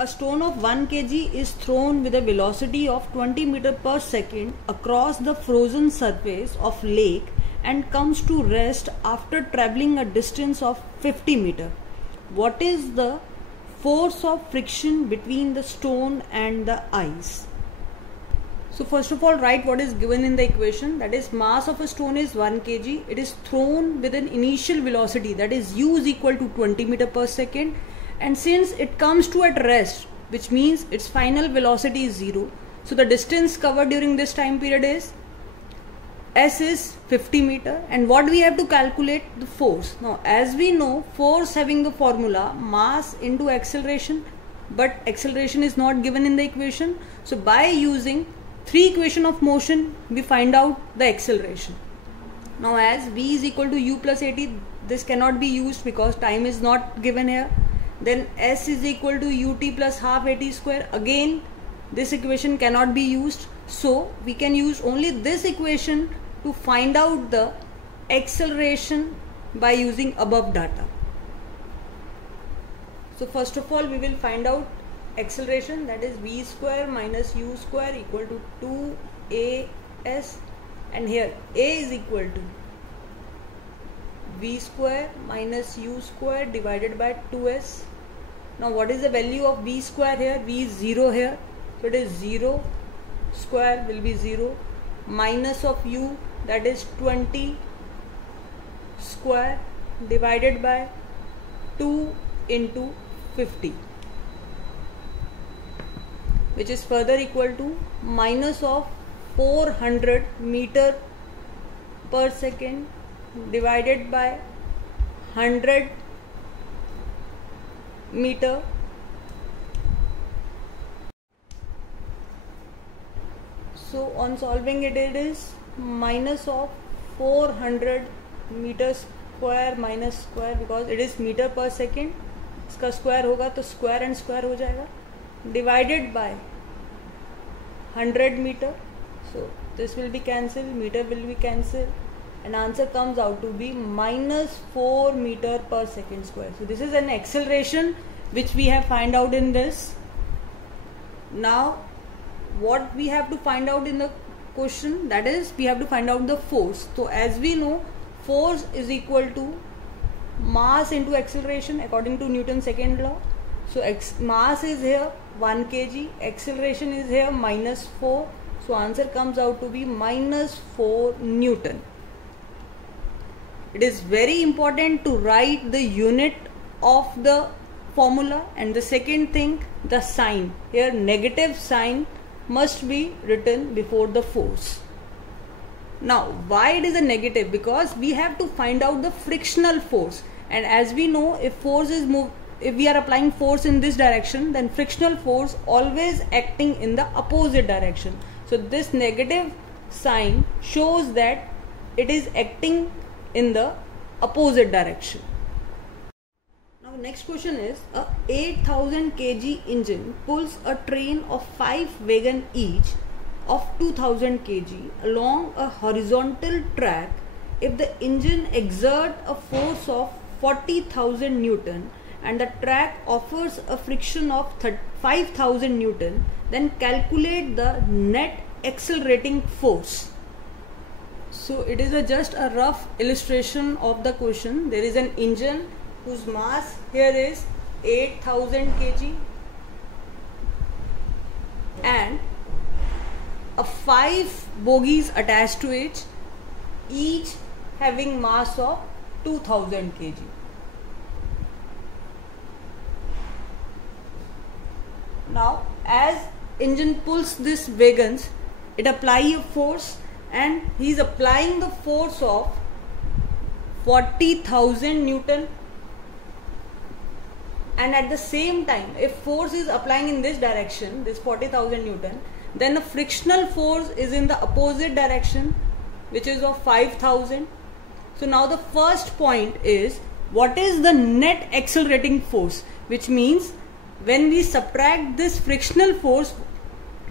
A stone of 1 kg is thrown with a velocity of 20 meter per second across the frozen surface of lake and comes to rest after traveling a distance of 50 meter. What is the force of friction between the stone and the ice? So first of all, write what is given in the equation. That is, mass of a stone is 1 kg. It is thrown with an initial velocity, that is u is equal to 20 meter per second. And since it comes to at rest, which means its final velocity is 0, so the distance covered during this time period is s is 50 meter. And what we have to calculate? The force. Now as we know, force having the formula mass into acceleration, but acceleration is not given in the equation. So by using 3 equation of motion, we find out the acceleration. Now as v is equal to u plus at, this cannot be used because time is not given here. Then s is equal to ut plus half at square. Again this equation cannot be used, so we can use only this equation to find out the acceleration by using above data. So first of all, we will find out acceleration, that is v square minus u square equal to 2as, and here a is equal to v square minus u square divided by 2s. Now what is the value of v square here? V is 0 here, so it is 0 square will be 0 minus of u, that is 20 square divided by 2 into 50, which is further equal to minus of 400 meter per second divided by 100 meter. So on solving it, it is minus of 400 meter square minus square, because it is meter per second, इसका square होगा तो square and square हो जाएगा, divided by 100 meter. So this will be cancelled, meter will be cancelled, and answer comes out to be minus 4 meter per second square. So this is an acceleration which we have find out in this. Now what we have to find out in the question, that is we have to find out the force. So as we know, force is equal to mass into acceleration according to Newton's second law. So mass is here 1 kg, acceleration is here minus 4, so answer comes out to be minus 4 Newton. It is very important to write the unit of the formula, and the second thing, the sign. Here negative sign must be written before the force. Now why it is a negative? Because we have to find out the frictional force, and as we know, if force is if we are applying force in this direction, then frictional force always acting in the opposite direction. So this negative sign shows that it is acting in the opposite direction. Now next question is, a 8000 kg engine pulls a train of 5 wagons each of 2000 kg along a horizontal track. If the engine exerts a force of 40,000 Newton and the track offers a friction of 5,000 Newton, then calculate the net accelerating force. So it is just a rough illustration of the question. There is an engine whose mass here is 8000 kg and a 5 bogies attached to it, each having mass of 2000 kg. Now as engine pulls these wagons, it applies a force, and he is applying the force of 40,000 Newton, and at the same time, if force is applying in this direction, this 40,000 Newton, then the frictional force is in the opposite direction, which is of 5,000. So now the first point is, what is the net accelerating force, which means when we subtract this frictional force,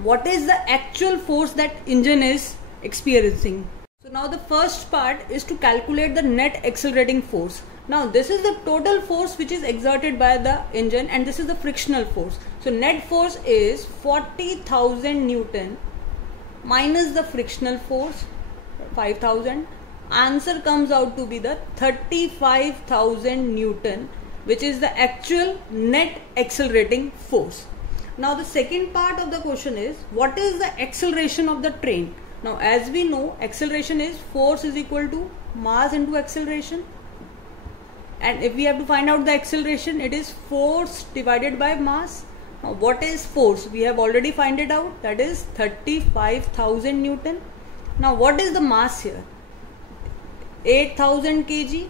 what is the actual force that engine is experiencing. So now the first part is to calculate the net accelerating force. Now this is the total force which is exerted by the engine, and this is the frictional force. So net force is 40,000 Newton minus the frictional force 5,000. Answer comes out to be the 35,000 Newton, which is the actual net accelerating force. Now the second part of the question is, what is the acceleration of the train? Now as we know, acceleration is force is equal to mass into acceleration, and if we have to find out the acceleration, it is force divided by mass. Now what is force? We have already found it out, that is 35,000 Newton. Now what is the mass here? 8,000 kg,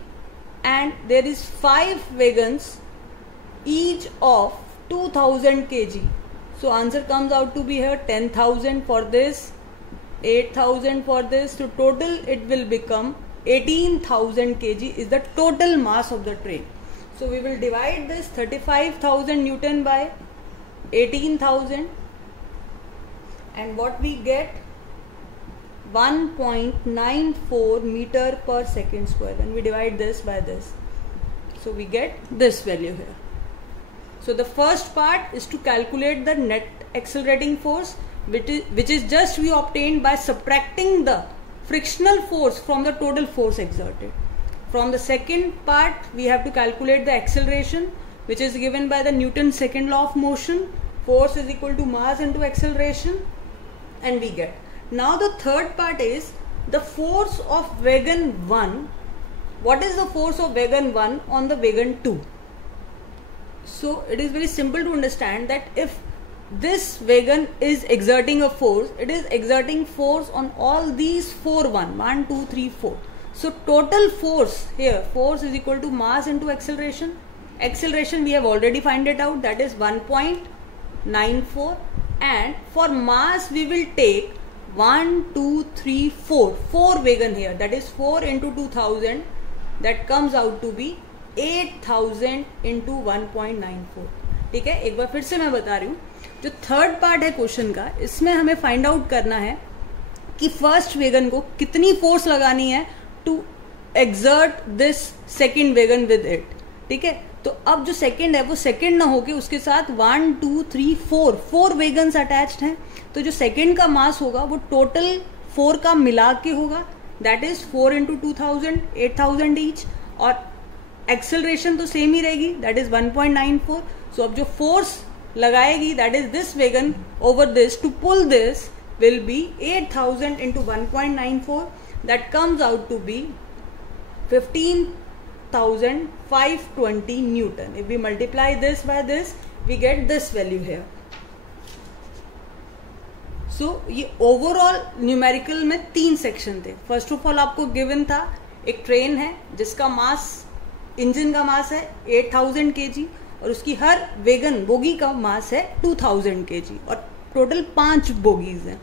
and there is 5 wagons, each of 2,000 kg. So answer comes out to be here 10,000 for this, 8,000 for this. So total it will become 18,000 kg is the total mass of the train. So we will divide this 35,000 Newton by 18,000, and what we get, 1.94 meter per second square. When we divide this by this, so we get this value here. So the first part is to calculate the net accelerating force, which is just we obtained by subtracting the frictional force from the total force exerted. From the second part, we have to calculate the acceleration, which is given by the Newton's second law of motion. Force is equal to mass into acceleration, and we get. Now the third part is the force of wagon 1. What is the force of wagon 1 on the wagon 2? So it is very simple to understand that if this wagon is exerting a force, it is exerting force on all these 4 1, 2, 3, 4. So total force here, force is equal to mass into acceleration. Acceleration we have already found it out, that is 1.94, and for mass we will take 1, 2, 3, 4 wagon here, that is 4 into 2,000, that comes out to be 8,000 into 1.94. ठीक है, एक बार फिर से मैं बता रही हूँ, जो थर्ड पार्ट है क्वेश्चन का, इसमें हमें फाइंड आउट करना है कि फर्स्ट वेगन को कितनी फोर्स लगानी है to exert this second wagon with it. ठीक है, तो अब जो सेकेंड है वो सेकेंड ना होके उसके साथ 1, 2, 3, 4 वेगन्स अटैच्ड हैं. तो जो सेकेंड का मास होगा वो टोटल 4 का मिला के होगा, दैट इज 4 इंटू 2,000, 8,000 ईच, और एक्सेलरेशन तो सेम ही रहेगी, दैट इज 1.94. सो अब जो फोर्स लगाएगी, that is this wagon over this to pull this will be 8,000 into 1.94, that comes out to be 15,520 Newton. If we multiply this by this, we get this value here. So ये overall numerical में 3 section थे. First of all आपको given था एक train है जिसका मास, engine का मास है 8,000 kg, और उसकी हर वेगन बोगी का मास है 2,000 kg, और टोटल 5 बोगीज हैं.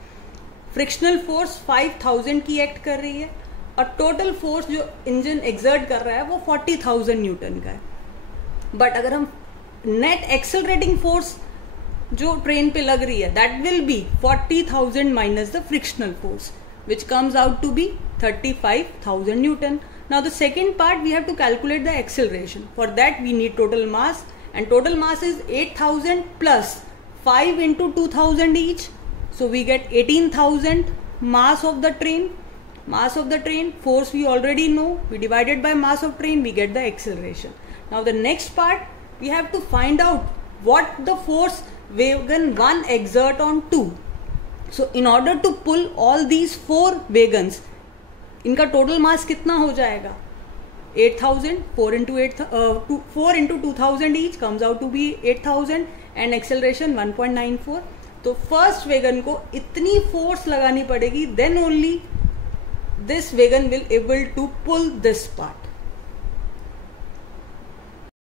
फ्रिक्शनल फोर्स 5,000 की एक्ट कर रही है, और टोटल फोर्स जो इंजन एक्सर्ट कर रहा है वो 40,000 न्यूटन का है. बट अगर हम नेट एक्सेलरेटिंग फोर्स जो ट्रेन पे लग रही है, that will be 40,000 minus the frictional force, which comes out to be 35,000 newton. Now the second part, we have to calculate the acceleration. For that we need total mass, and total mass is 8,000 plus 5 into 2,000 each, so we get 18,000 mass of the train. Mass of the train, force we already know, we divided by mass of train, we get the acceleration. Now the next part, we have to find out what the force wagon 1 exert on 2. So in order to pull all these 4 wagons, इनका total mass कितना हो जाएगा? 8,000, 4 into 2,000 each comes out to be 8,000, and acceleration 1.94. तो first wagon को इतनी force लगानी पड़ेगी, then only this wagon will able to pull this part.